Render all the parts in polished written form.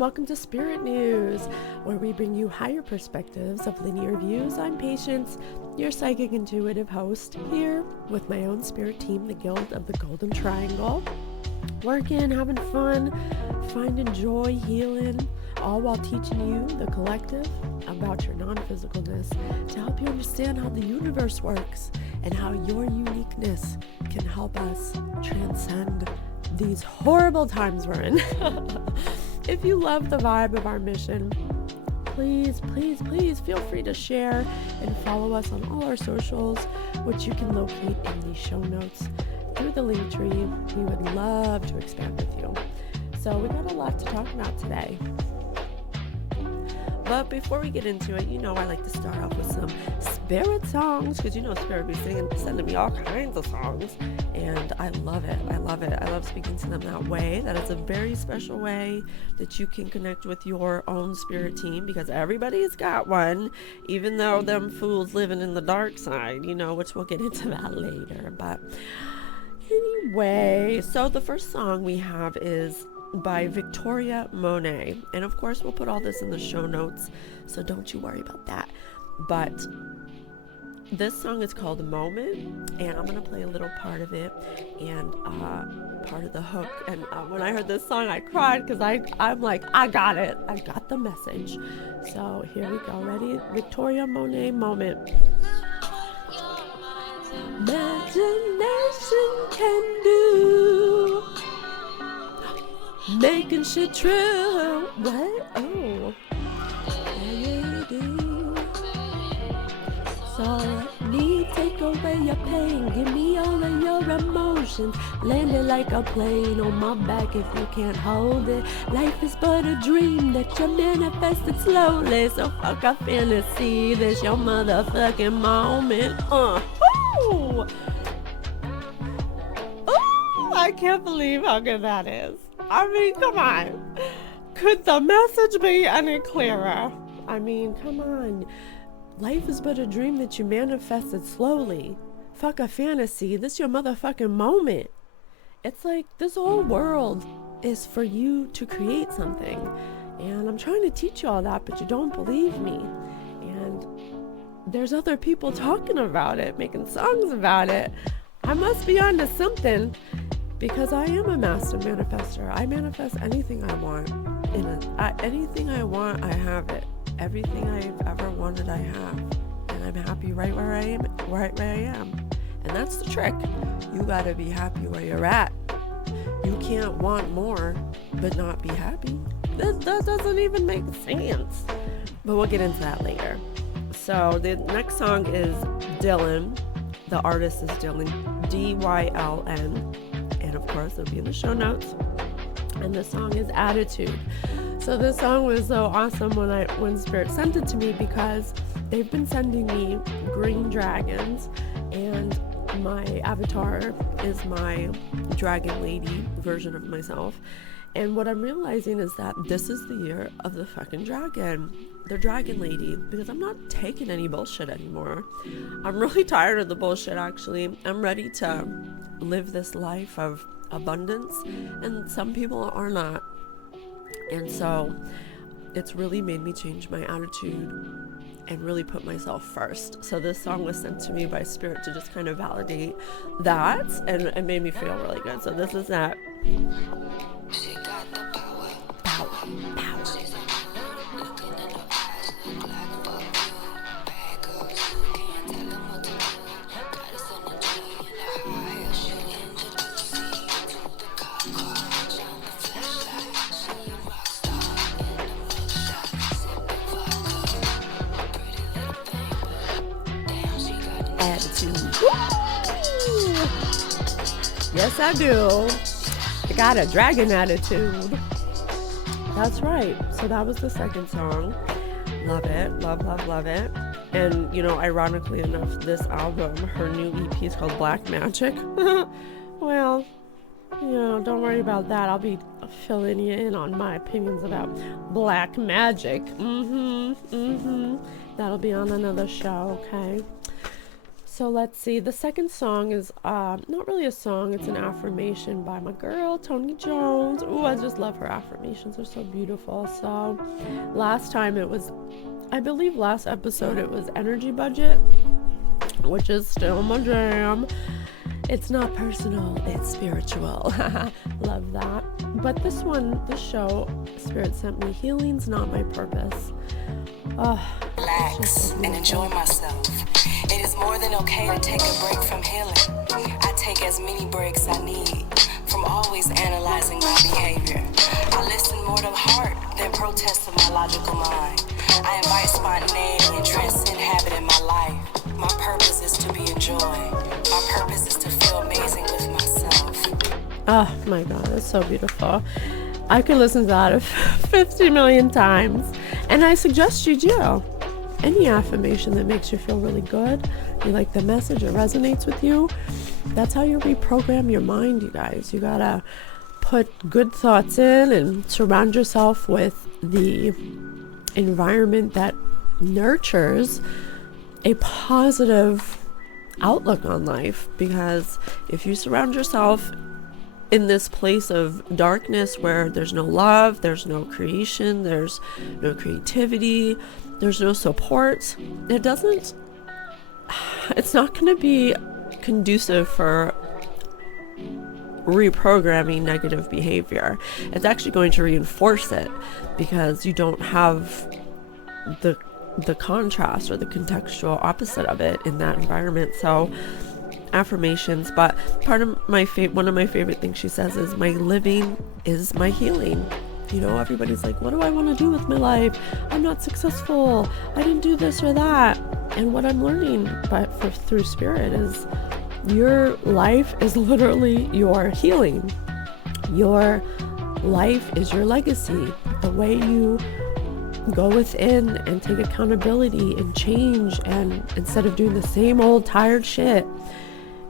welcome to Spirit News, where we bring you higher perspectives of linear views. I'm Patience, your psychic intuitive host, here with my own spirit team, the Guild of the Golden Triangle. Working, having fun, finding joy, healing, all while teaching you, the collective, about your non-physicalness to help you understand how the universe works and how your uniqueness can help us transcend these horrible times we're in. If you love the vibe of our mission, please feel free to share and follow us on all our socials, which you can locate in the show notes through the link tree. We would love to expand with you. So we got a lot to talk about today. But before we get into it, I like to start off with some spirit songs, because Spirit be sending me all kinds of songs, and I love it. I love speaking to them that way. That is a very special way that you can connect with your own spirit team, because everybody's got one, even though them fools living in the dark side, which we'll get into that later. But anyway, so the first song we have is by Victoria Monet, and of course we'll put all this in the show notes, so don't you worry about that. But this song is called Moment, and I'm gonna play a little part of it and part of the hook. And when I heard this song, I cried, because I'm like, I got it, I got the message. So here we go. Ready? Victoria Monet, Moment. Imagination can do, making shit true. What? Oh. So let me take away your pain. Give me all of your emotions. Land it like a plane on my back if you can't hold it. Life is but a dream that you manifested slowly. So fuck a fantasy. This your motherfucking moment. Ooh. Ooh, I can't believe how good that is. I mean, come on. Could the message be any clearer? I mean, come on. Life is but a dream that you manifested slowly. Fuck a fantasy. This your motherfucking moment. It's like this whole world is for you to create something. And I'm trying to teach you all that, but you don't believe me. And there's other people talking about it, making songs about it. I must be onto something. Because I am a master manifester. I manifest anything I want. Anything I want, I have it. Everything I've ever wanted, I have. And I'm happy right where I am. And that's the trick. You gotta be happy where you're at. You can't want more, but not be happy. That doesn't even make sense. But we'll get into that later. So the next song is Dylan. The artist is Dylan, Dyln. And of course it'll be in the show notes. And the song is Attitude. So this song was so awesome when Spirit sent it to me, because they've been sending me green dragons, and my avatar is my dragon lady version of myself. And what I'm realizing is that this is the year of the fucking dragon, the dragon lady, because I'm not taking any bullshit anymore. I'm really tired of the bullshit, actually. I'm ready to live this life of abundance, and some people are not. And so it's really made me change my attitude and really put myself first. So this song was sent to me by Spirit to just kind of validate that, and it made me feel really good. So this is that. She got the power. Attitude. Woo! Yes, I do. I got a dragon attitude. That's right. So that was the second song. Love it. Love it. And, ironically enough, this album, her new EP is called Black Magic. Well, don't worry about that. I'll be filling you in on my opinions about black magic. That'll be on another show, okay? So let's see. The second song is not really a song. It's an affirmation by my girl, Tony Jones. Ooh, I just love her affirmations. They're so beautiful. So last time it was, I believe last episode it was energy budget, which is still my jam. It's not personal, it's spiritual. Love that. But this show, Spirit sent me, healing's not my purpose. Relax so and enjoy myself. It is more than okay to take a break from healing. I take as many breaks I need from always analyzing my behavior. I listen more to heart than protest of my logical mind. I invite spontaneity and transcend habit in my life. My purpose is to be enjoyed. My purpose is to feel amazing with myself. Oh my God, it's so beautiful. I could listen to that 50 million times. And I suggest you do. Any affirmation that makes you feel really good, you like the message, it resonates with you, that's how you reprogram your mind, you guys. You gotta put good thoughts in and surround yourself with the environment that nurtures a positive outlook on life. Because if you surround yourself in this place of darkness where there's no love, there's no creation, there's no creativity, there's no support, it's not going to be conducive for reprogramming negative behavior. It's actually going to reinforce it because you don't have the contrast or the contextual opposite of it in that environment. So affirmations, but one of my favorite things she says is, my living is my healing. You know, everybody's like, what do I want to do with my life? I'm not successful. I didn't do this or that. And what I'm learning through Spirit is your life is literally your healing. Your life is your legacy. The way you go within and take accountability and change, and instead of doing the same old tired shit,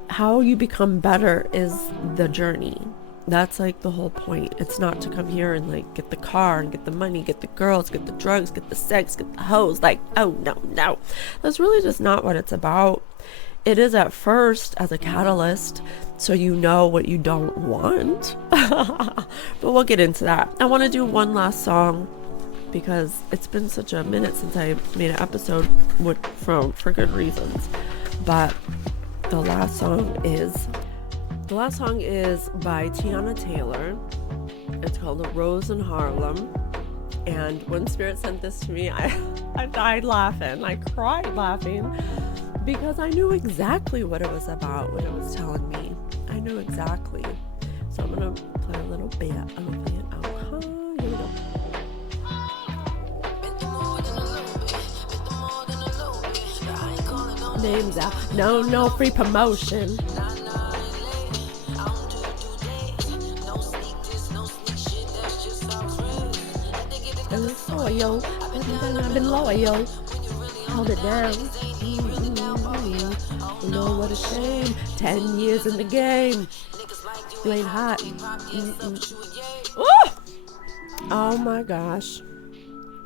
how you become better is the journey. That's like the whole point. It's not to come here and like get the car and get the money, get the girls, get the drugs, get the sex, get the hoes. Like, oh no. That's really just not what it's about. It is at first as a catalyst, so you know what you don't want. But we'll get into that. I want to do one last song because it's been such a minute since I made an episode for good reasons. But the last song is by Tiana Taylor. It's called "A Rose in Harlem." And when Spirit sent this to me, I died laughing. I cried laughing because I knew exactly what it was about, what it was telling me. I knew exactly. So I'm gonna play a little bit. I'm gonna play it out. Here we go. Names out. No free promotion. And it's loyal. I've been loyal. Hold it down. Lord, what a shame. 10 years in the game. You ain't hot. Ooh! Oh my gosh.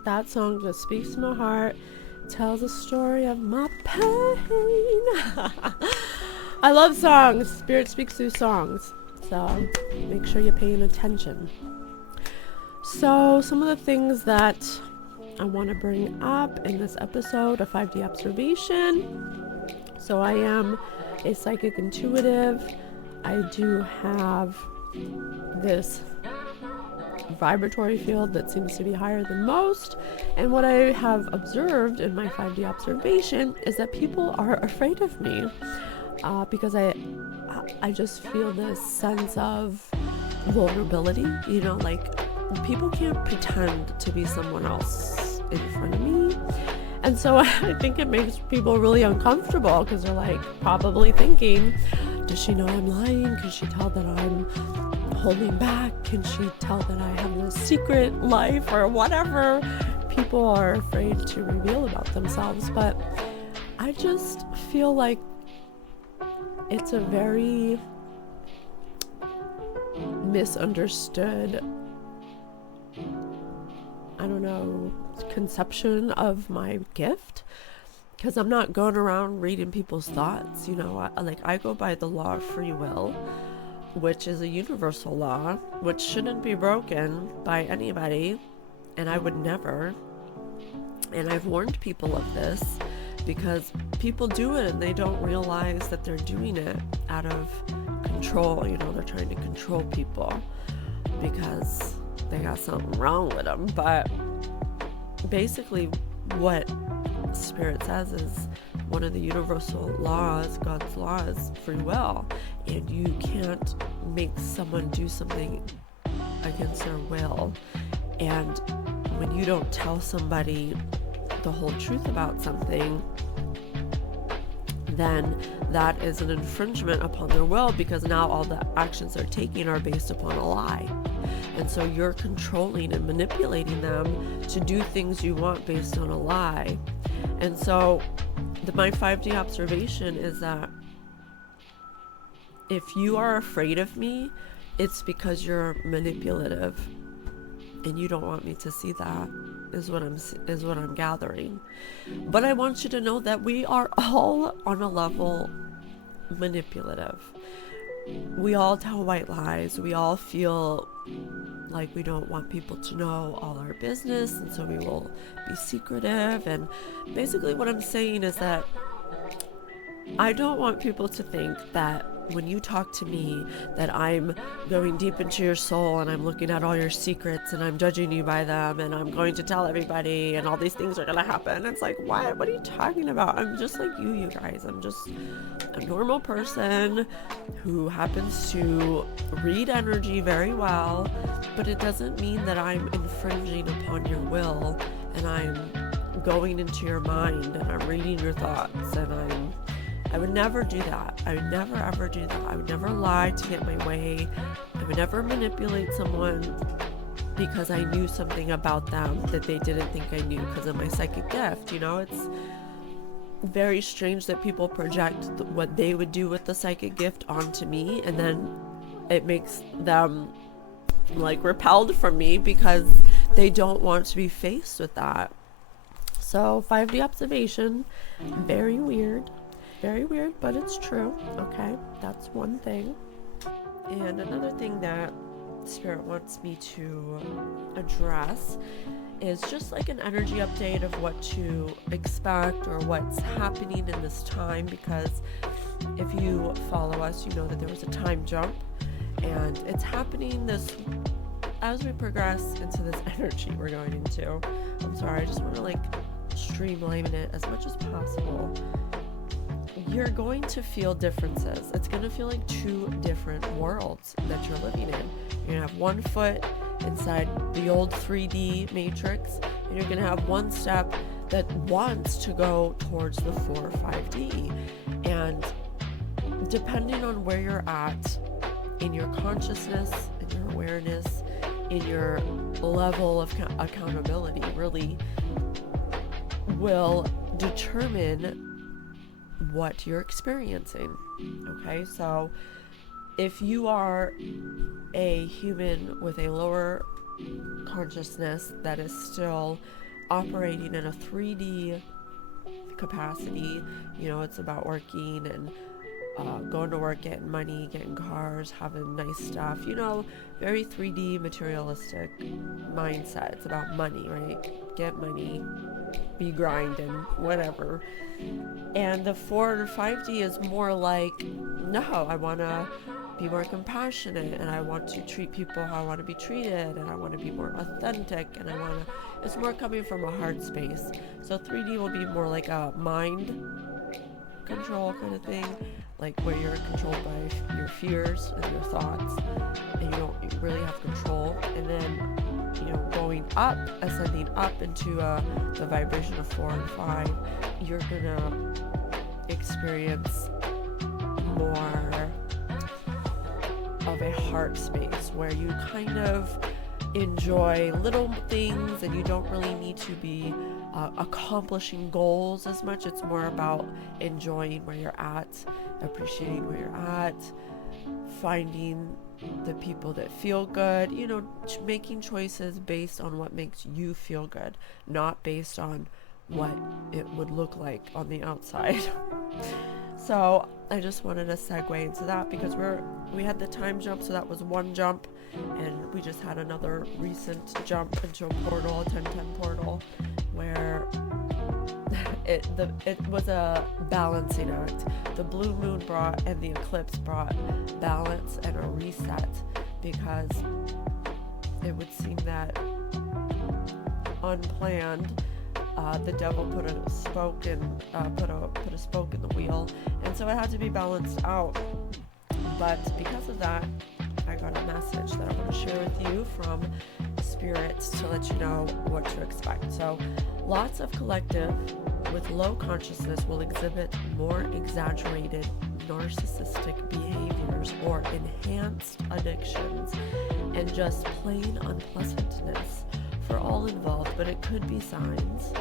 That song just speaks to my heart. Tells a story of my pain. I love songs. Spirit speaks through songs. So make sure you're paying attention. So some of the things that I want to bring up in this episode, a 5D observation. So I am a psychic intuitive. I do have this vibratory field that seems to be higher than most. And what I have observed in my 5D observation is that people are afraid of me because I just feel this sense of vulnerability. You know, like people can't pretend to be someone else in front of me. And so I think it makes people really uncomfortable because they're like probably thinking, does she know I'm lying? Can she tell that I'm holding back? Can she tell that I have a secret life or whatever people are afraid to reveal about themselves? But I just feel like it's a very misunderstood, I don't know, conception of my gift, because I'm not going around reading people's thoughts. I go by the law of free will, which is a universal law, which shouldn't be broken by anybody, and I would never. And I've warned people of this because people do it and they don't realize that they're doing it out of control. They're trying to control people because they got something wrong with them. But basically what Spirit says is one of the universal laws, God's law, is free will, and you can't make someone do something against their will. And when you don't tell somebody the whole truth about something, then that is an infringement upon their will, because now all the actions they're taking are based upon a lie. And so you're controlling and manipulating them to do things you want based on a lie. And so my 5D observation is that if you are afraid of me, it's because you're manipulative and you don't want me to see that, is what I'm gathering. But I want you to know that we are all on a level manipulative. We all tell white lies. We all feel like we don't want people to know all our business, and so we will be secretive. And basically what I'm saying is that I don't want people to think that when you talk to me that I'm going deep into your soul and I'm looking at all your secrets and I'm judging you by them and I'm going to tell everybody and all these things are going to happen. It's like, what are you talking about? I'm just like you guys. I'm just a normal person who happens to read energy very well, but it doesn't mean that I'm infringing upon your will and I'm going into your mind and I'm reading your thoughts, and I would never do that. I would never ever do that. I would never lie to get my way. I would never manipulate someone because I knew something about them that they didn't think I knew because of my psychic gift. It's very strange that people project what they would do with the psychic gift onto me, and then it makes them repelled from me because they don't want to be faced with that. So 5D observation, very weird. Very weird, but it's true. Okay, that's one thing. And another thing that Spirit wants me to address is just like an energy update of what to expect or what's happening in this time, because if you follow us, you know that there was a time jump, and it's happening as we progress into this energy we're going into. I'm sorry, I just want to streamline it as much as possible. You're going to feel differences. It's going to feel like two different worlds that you're living in. You're going to have one foot inside the old 3D matrix, and you're going to have one step that wants to go towards the 4 or 5D. And depending on where you're at in your consciousness, in your awareness, in your level of accountability, really will determine what you're experiencing. Okay, so if you are a human with a lower consciousness that is still operating in a 3D capacity, it's about working and going to work, getting money, getting cars, having nice stuff, very 3D materialistic mindset. It's about money, right? Get money, be grinding, whatever. And the 4 or 5D is more like, no, I want to be more compassionate, and I want to treat people how I want to be treated, and I want to be more authentic, and it's more coming from a heart space. So 3D will be more like a mind control kind of thing, like where you're controlled by your fears and your thoughts, and you really have control. And then going up, ascending up into the vibration of 4 and 5, you're gonna experience more of a heart space where you kind of enjoy little things, and you don't really need to be accomplishing goals as much. It's more about enjoying where you're at, appreciating where you're at, finding the people that feel good, making choices based on what makes you feel good, not based on what it would look like on the outside. So I just wanted to segue into that because we had the time jump, so that was one jump, and we just had another recent jump into a portal, a 1010 portal, where it was a balancing act. The blue moon and the eclipse brought balance and a reset, because it would seem that unplanned, the devil put a spoke in the wheel, and so it had to be balanced out. But because of that, I got a message that I want to share with you from spirits to let you know what to expect. So, lots of collective with low consciousness will exhibit more exaggerated narcissistic behaviors or enhanced addictions and just plain unpleasantness for all involved. But it could be signs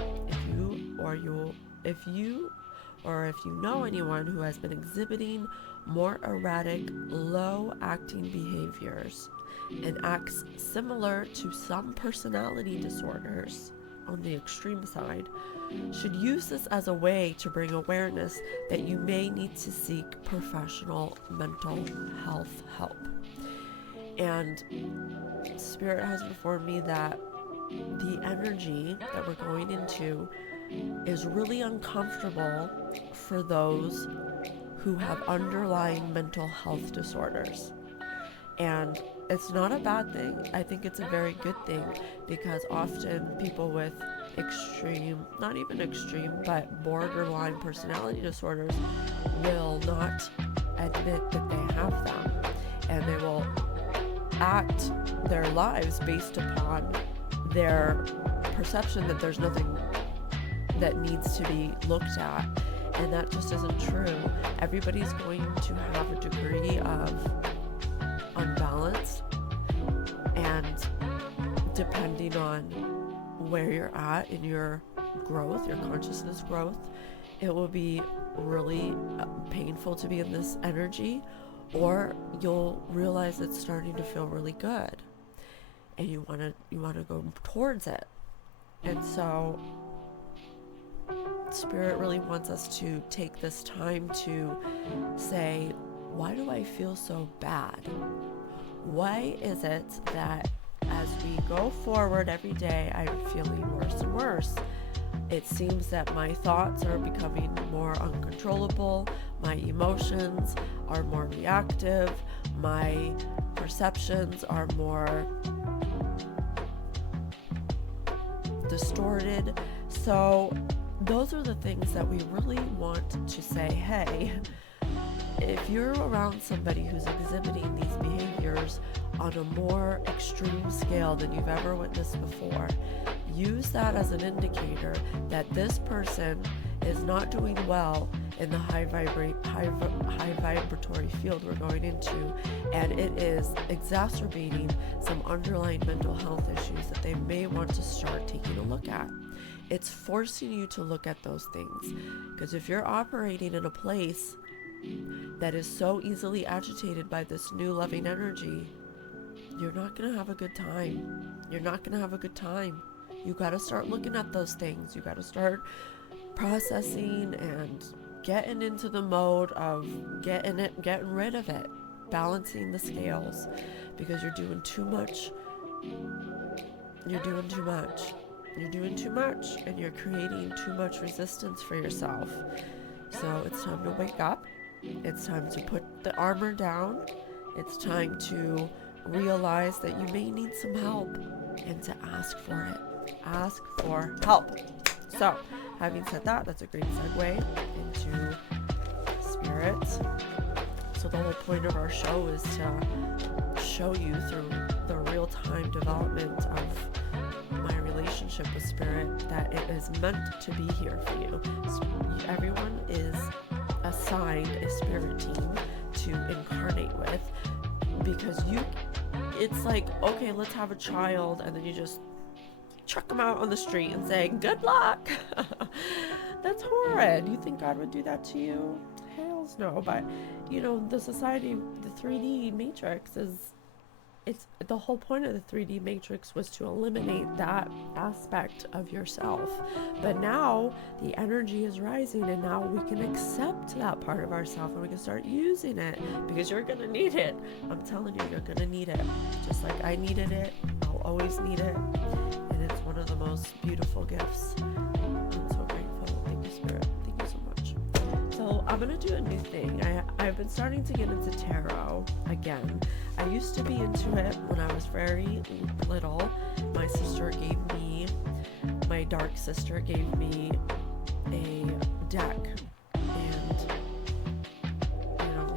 if you know anyone who has been exhibiting more erratic, low acting behaviors and acts similar to some personality disorders on the extreme side, should use this as a way to bring awareness that you may need to seek professional mental health help. And Spirit has informed me that the energy that we're going into is really uncomfortable for those who have underlying mental health disorders. And it's not a bad thing. I think it's a very good thing, because often people with not even extreme, but borderline personality disorders will not admit that they have them. And they will act their lives based upon their perception that there's nothing that needs to be looked at. And that just isn't true. Everybody's going to have a degree of unbalance, and depending on where you're at in your growth, your consciousness growth, it will be really painful to be in this energy, or you'll realize it's starting to feel really good and you want to go towards it. And so Spirit really wants us to take this time to say, why do I feel so bad? Why is it that as we go forward every day, I'm feeling worse and worse? It seems that my thoughts are becoming more uncontrollable, my emotions are more reactive, my perceptions are more distorted. So those are the things that we really want to say, hey, if you're around somebody who's exhibiting these behaviors on a more extreme scale than you've ever witnessed before, use that as an indicator that this person is not doing well in the high vibratory field we're going into, and it is exacerbating some underlying mental health issues that they may want to start taking a look at. It's forcing you to look at those things, because if you're operating in a place that is so easily agitated by this new loving energy, you're not going to have a good time. You're not going to have a good time. You got to start looking at those things. You got to start processing and getting into the mode of getting rid of it, balancing the scales, because you're doing too much. You're doing too much. You're doing too much, and you're creating too much resistance for yourself. So it's time to wake up. It's time to put the armor down. It's time to realize that you may need some help, and to ask for it. Ask for help. So, having said that, that's a great segue into Spirit. So the whole point of our show is to show you through the real-time development of my relationship with Spirit that it is meant to be here for you. Everyone is assigned a spirit team to incarnate with, because it's like, okay, let's have a child, and then you just chuck them out on the street and say, good luck. That's horrid. You think God would do that to you? Hells no. But the society, the 3D matrix is it's the whole point of the 3D matrix was to eliminate that aspect of yourself. But now the energy is rising, and now we can accept that part of ourselves, and we can start using it, because you're gonna need it. I'm telling you, you're gonna need it. Just like I needed it, I'll always need it. And it's one of the most beautiful gifts. I'm so grateful. Thank you, Spirit. Thank you so much. So I'm gonna do a new thing. I've been starting to get into tarot again. I used to be into it when I was very little. My dark sister gave me a deck. And,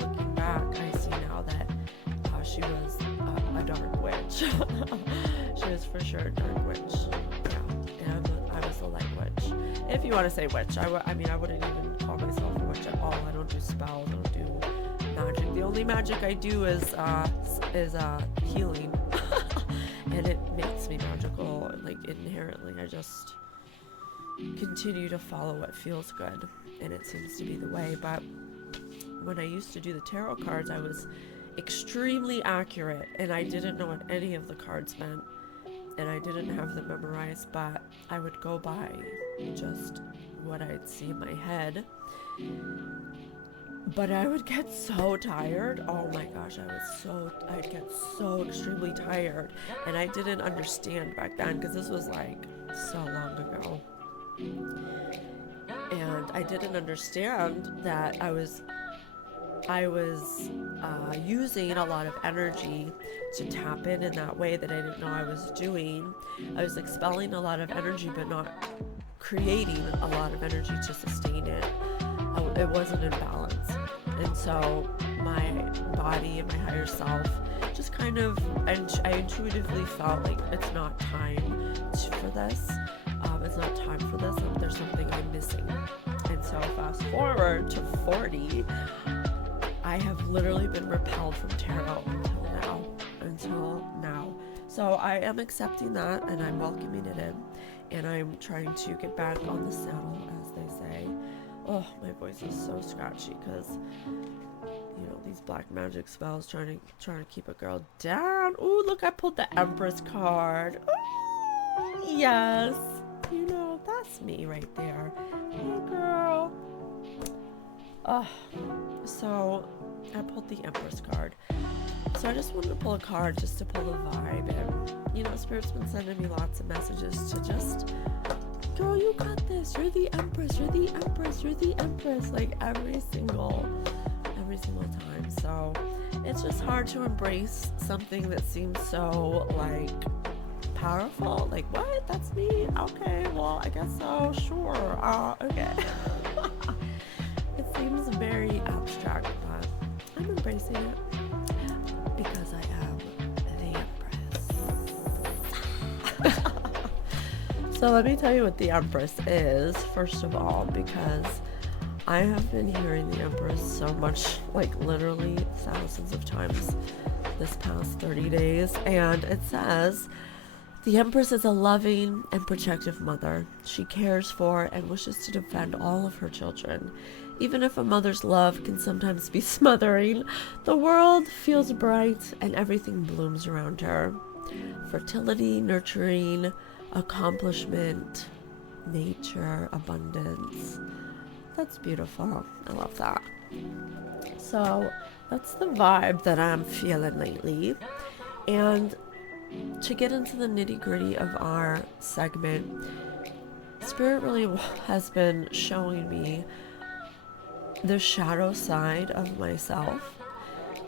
looking back, I see now that she was a dark witch. She was for sure a dark witch. Yeah, and I was a light witch. If you want to say witch, I wouldn't even call myself a witch at all. I don't do spells. I don't do magic. The only magic I do is healing, and it makes me magical. Like inherently, I just continue to follow what feels good, and it seems to be the way. But when I used to do the tarot cards, I was extremely accurate, and I didn't know what any of the cards meant, and I didn't have them memorized, but I would go by just what I'd see in my head. But I would get so tired. Oh my gosh, I'd get so extremely tired, and I didn't understand back then, because this was like so long ago, and I didn't understand that I was using a lot of energy to tap in that way that I didn't know I was doing. I was expelling a lot of energy, but not creating a lot of energy to sustain it. It wasn't in balance. And so my body and my higher self just kind of, and I intuitively felt like it's not time for this. It's not time for this. There's something I'm missing. And so fast forward to 40, I have literally been repelled from tarot until now. So I am accepting that, and I'm welcoming it in, and I'm trying to get back on the saddle, as they say. Oh, my voice is so scratchy because, these black magic spells trying to keep a girl down. Ooh, look, I pulled the Empress card. Ooh, yes. That's me right there. Hey, girl. Oh, so I pulled the Empress card. So I just wanted to pull a card just to pull the vibe, and Spirit's been sending me lots of messages to just, girl, you got this, you're the Empress, you're the Empress, you're the Empress, like every single time. So it's just hard to embrace something that seems so like powerful. Like, what? That's me? Okay, well, I guess so. Sure. Okay. It seems very abstract, but I'm embracing it because I am the Empress. So let me tell you what the Empress is, first of all, because I have been hearing the Empress so much, like literally thousands of times this past 30 days, and it says, the Empress is a loving and protective mother. She cares for and wishes to defend all of her children. Even if a mother's love can sometimes be smothering, the world feels bright and everything blooms around her. Fertility, nurturing, accomplishment, nature, abundance. That's beautiful. I love that. So that's the vibe that I'm feeling lately. And to get into the nitty-gritty of our segment, Spirit really has been showing me the shadow side of myself,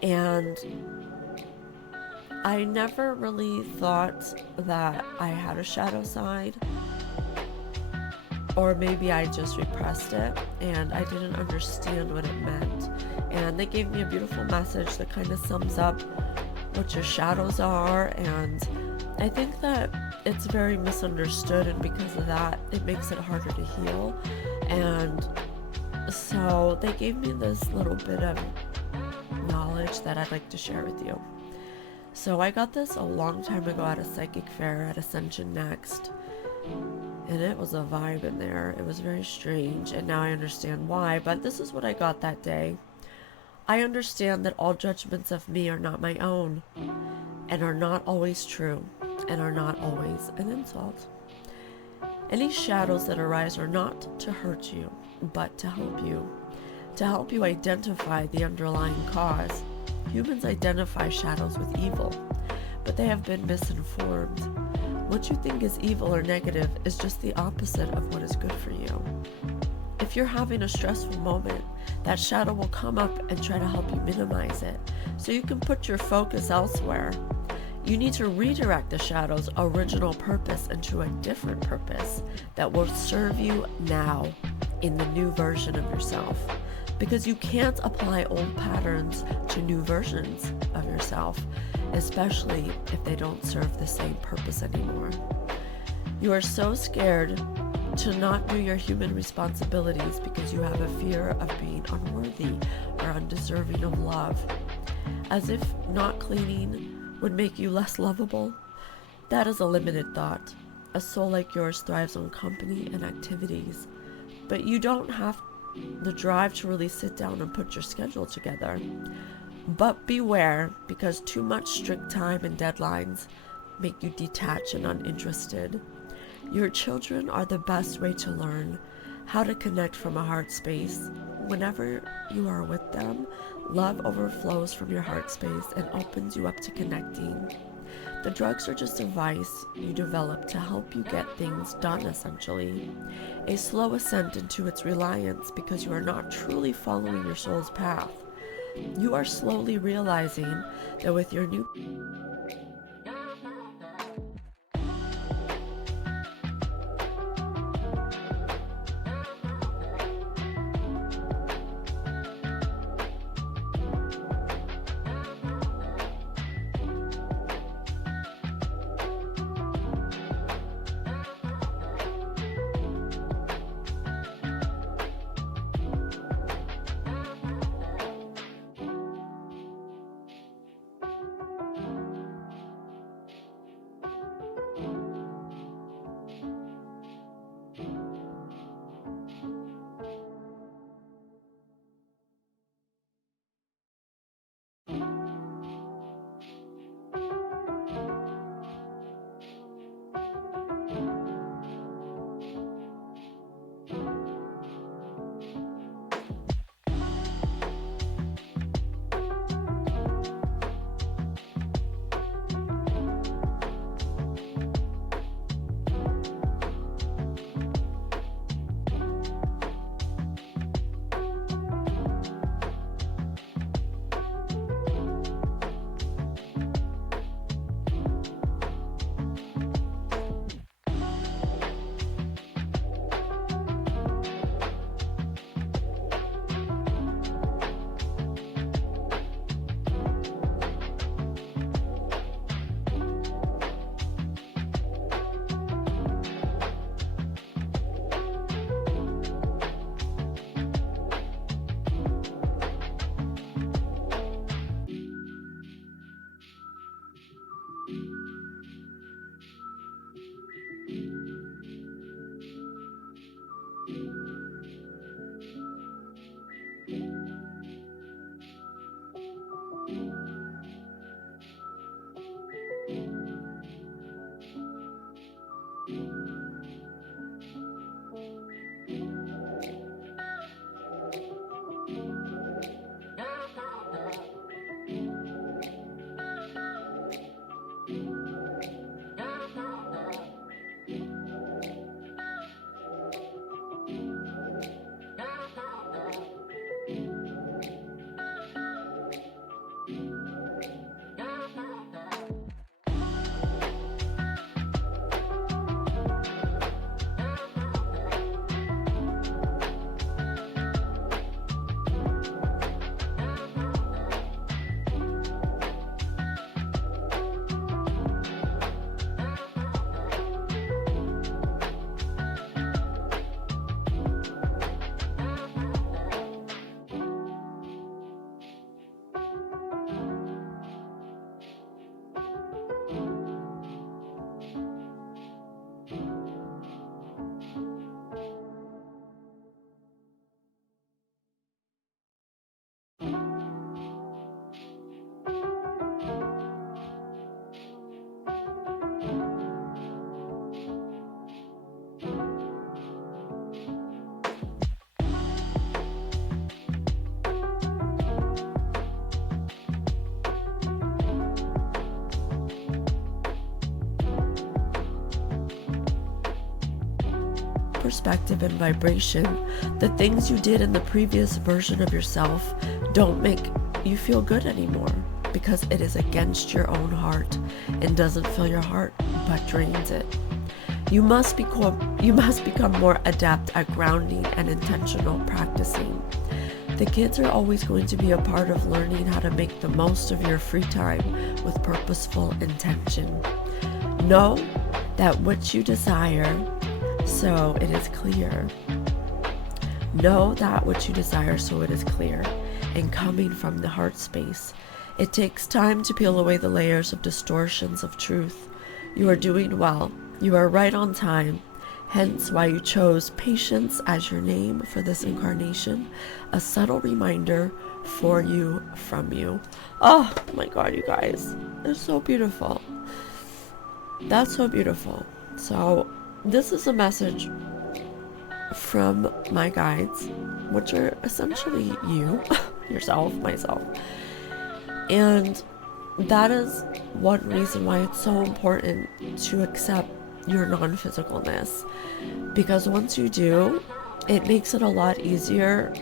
and I never really thought that I had a shadow side, or maybe I just repressed it and I didn't understand what it meant. And they gave me a beautiful message that kind of sums up what your shadows are, and I think that it's very misunderstood, and because of that it makes it harder to heal. And so they gave me this little bit of knowledge that I'd like to share with you. So I got this a long time ago at a psychic fair at Ascension Next, and it was a vibe in there. It was very strange, and now I understand why, but this is what I got that day. I understand that all judgments of me are not my own. and are not always true and are not always an insult. Any shadows that arise are not to hurt you, but to help you identify the underlying cause. Humans identify shadows with evil, but they have been misinformed. What you think is evil or negative is just the opposite of what is good for you. If you're having a stressful moment, that shadow will come up and try to help you minimize it, so you can put your focus elsewhere. You need to redirect the shadow's original purpose into a different purpose that will serve you now in the new version of yourself. Because you can't apply old patterns to new versions of yourself, especially if they don't serve the same purpose anymore. You are so scared to not do your human responsibilities because you have a fear of being unworthy or undeserving of love. As if not cleaning would make you less lovable. That is a limited thought. A soul like yours thrives on company and activities, but you don't have the drive to really sit down and put your schedule together. But beware, because too much strict time and deadlines make you detached and uninterested. Your children are the best way to learn how to connect from a heart space. Whenever you are with them, love overflows from your heart space and opens you up to connecting. The drugs are just a vice you develop to help you get things done, essentially. A slow ascent into its reliance because you are not truly following your soul's path. You are slowly realizing that with your new perspective and vibration, the things you did in the previous version of yourself don't make you feel good anymore, because it is against your own heart and doesn't fill your heart but drains it. You must become more adept at grounding and intentional practicing. The kids are always going to be a part of learning how to make the most of your free time with purposeful intention. Know that what you desire, so it is clear. Know that what you desire, so it is clear, and coming from the heart space. It takes time to peel away the layers of distortions of truth. You are doing well. You are right on time. Hence why you chose patience as your name for this incarnation, a subtle reminder for you from you. Oh my God, you guys, it's so beautiful. That's so beautiful. So this is a message from my guides, which are essentially you, yourself, myself. And that is one reason why it's so important to accept your non-physicalness, because once you do, it makes it a lot easier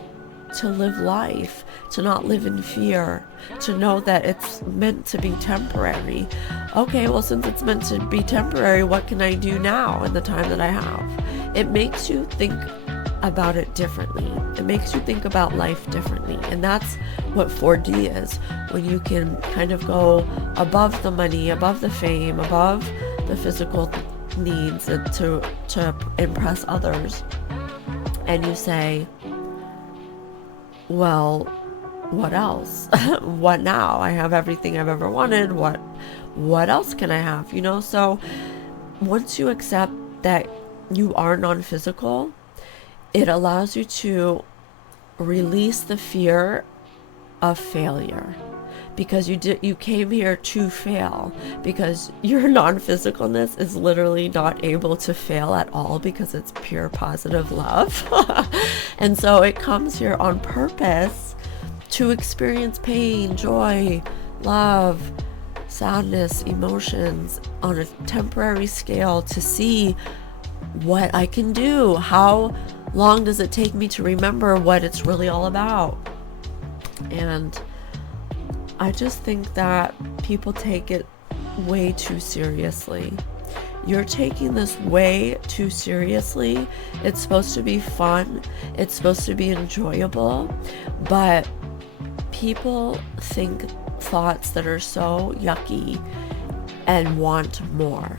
to live life, to not live in fear, to know that it's meant to be temporary. Okay, well, since it's meant to be temporary, what can I do now in the time that I have? It makes you think about it differently. It makes you think about life differently. And that's what 4D is, when you can kind of go above the money, above the fame, above the physical needs to impress others, and you say, well, what else? What now? I have everything I've ever wanted. What else can I have? So once you accept that you are non-physical, it allows you to release the fear of failure, because you came here to fail, because your non-physicalness is literally not able to fail at all, because it's pure positive love. And so it comes here on purpose to experience pain, joy, love, sadness, emotions on a temporary scale, to see what I can do. How long does it take me to remember what it's really all about? And I just think that people take it way too seriously. You're taking this way too seriously. It's supposed to be fun. It's supposed to be enjoyable. But people think thoughts that are so yucky and want more.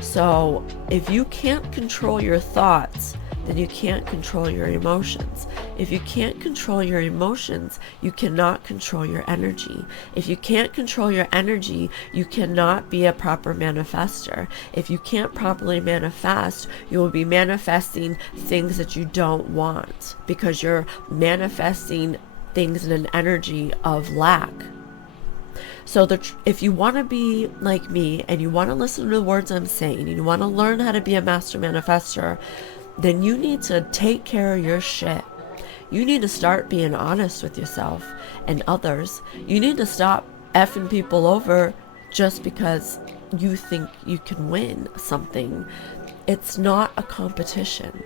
So if you can't control your thoughts, then you can't control your emotions. If you can't control your emotions, you cannot control your energy. If you can't control your energy, you cannot be a proper manifester. If you can't properly manifest, you will be manifesting things that you don't want, because you're manifesting things in an energy of lack. So if you want to be like me, and you want to listen to the words I'm saying, and you want to learn how to be a master manifester, then you need to take care of your shit. You need to start being honest with yourself and others. You need to stop effing people over just because you think you can win something. It's not a competition.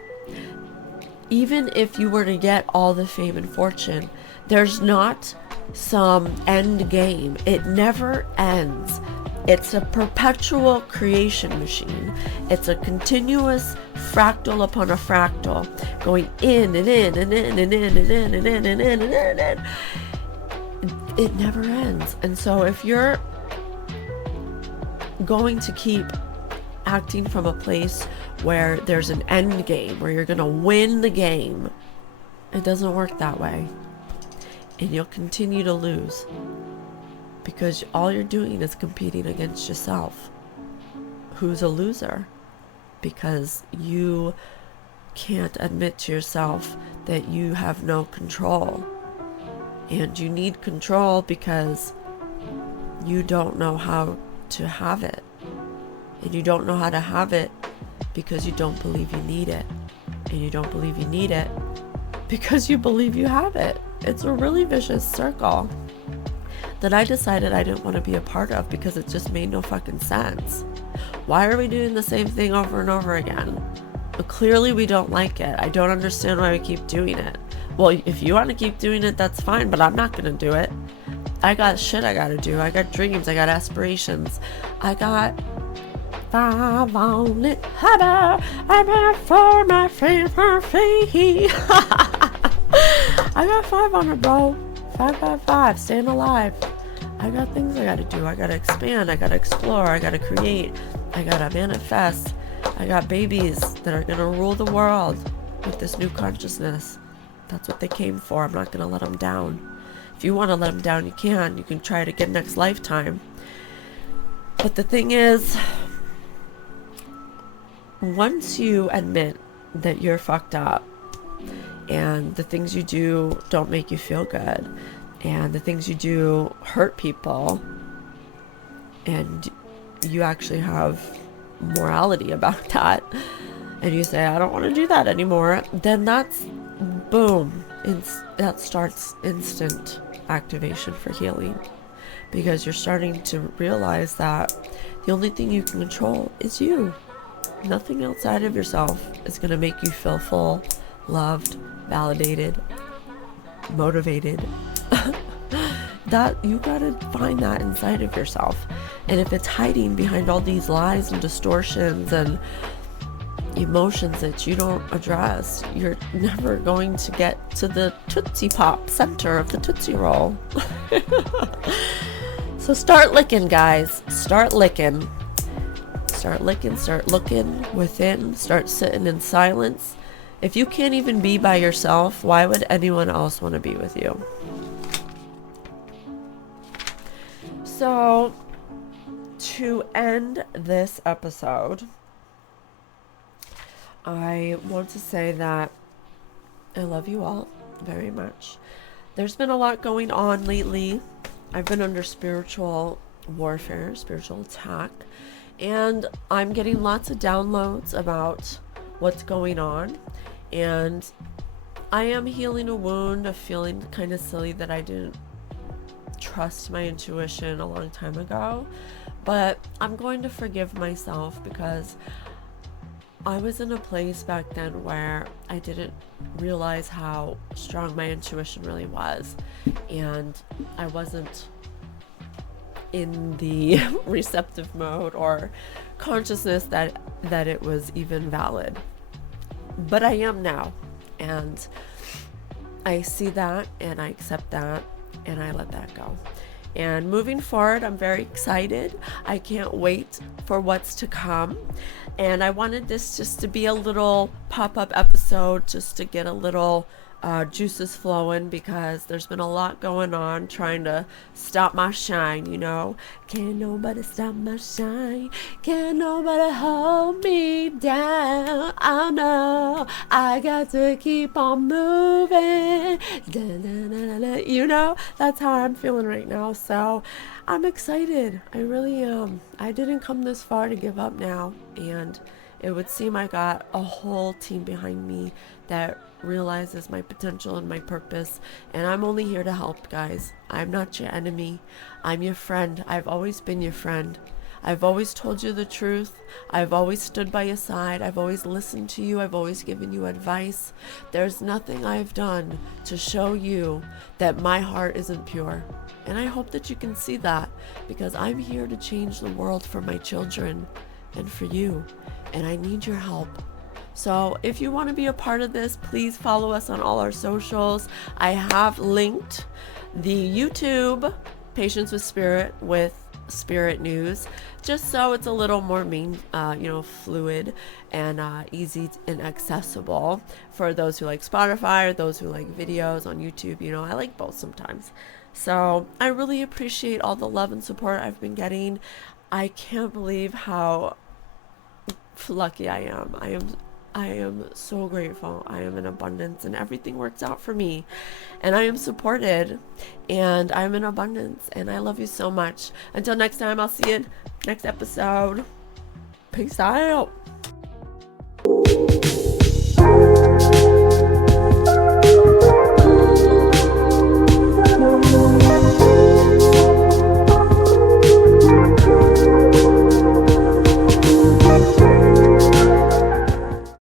Even if you were to get all the fame and fortune, there's not some end game. It never ends. It's a perpetual creation machine. It's a continuous fractal upon a fractal, going in and in and in and in and in and in and in and in and in. It never ends. And so if you're going to keep acting from a place where there's an end game, where you're going to win the game, it doesn't work that way. And you'll continue to lose, because all you're doing is competing against yourself, who's a loser, because you can't admit to yourself that you have no control. And you need control because you don't know how to have it. And you don't know how to have it because you don't believe you need it. And you don't believe you need it because you believe you have it. It's a really vicious circle that I decided I didn't want to be a part of, because it just made no fucking sense. Why are we doing the same thing over and over again? Clearly we don't like it. I don't understand why we keep doing it. Well, if you want to keep doing it, that's fine, but I'm not going to do it. I got shit I got to do. I got dreams. I got aspirations. I got 5 on it. I'm at for my favorite fee. I got 5 on it, bro. 5, 5, 5. Staying alive. I got things I got to do. I got to expand. I got to explore. I got to create. I got to manifest. I got babies that are going to rule the world with this new consciousness. That's what they came for. I'm not going to let them down. If you want to let them down, you can. You can try it again next lifetime. But the thing is, once you admit that you're fucked up and the things you do don't make you feel good and the things you do hurt people and you actually have morality about that and you say, I don't want to do that anymore, then that's boom. That starts instant activation for healing, because you're starting to realize that the only thing you can control is you. Nothing outside of yourself is going to make you feel full, loved, validated, motivated. That you got to find that inside of yourself. And if it's hiding behind all these lies and distortions and emotions that you don't address, you're never going to get to the Tootsie Pop center of the Tootsie Roll. So start licking, guys. Start licking. Start licking, start looking within, start sitting in silence. If you can't even be by yourself, why would anyone else want to be with you? So, to end this episode, I want to say that I love you all very much. There's been a lot going on lately. I've been under spiritual warfare, spiritual attack, and I'm getting lots of downloads about what's going on. And I am healing a wound of feeling kind of silly that I didn't trust my intuition a long time ago. But I'm going to forgive myself because I was in a place back then where I didn't realize how strong my intuition really was. And I wasn't in the receptive mode or consciousness that it was even valid. But I am now. And I see that and I accept that and I let that go. And moving forward, I'm very excited. I can't wait for what's to come. And I wanted this just to be a little pop-up episode just to get a little juices flowing, because there's been a lot going on trying to stop my shine, you know. Can't nobody stop my shine. Can't nobody hold me down. Oh no, I got to keep on moving. Da, da, da, da, da. You know, that's how I'm feeling right now. So I'm excited. I really am. I didn't come this far to give up now. And it would seem I got a whole team behind me that realizes my potential and my purpose, and I'm only here to help, guys. I'm not your enemy. I'm your friend. I've always been your friend. I've always told you the truth. I've always stood by your side. I've always listened to you. I've always given you advice. There's nothing I've done to show you that my heart isn't pure. And I hope that you can see that, because I'm here to change the world for my children and for you, and I need your help. So if you want to be a part of this, please follow us on all our socials. I have linked the YouTube Patience with Spirit News, just so it's a little more fluid and easy and accessible for those who like Spotify or those who like videos on YouTube. You know, I like both sometimes. So I really appreciate all the love and support I've been getting. I can't believe how lucky I am. I am so grateful. I am in abundance and everything works out for me. And I am supported and I'm in abundance and I love you so much. Until next time, I'll see you next episode. Peace out.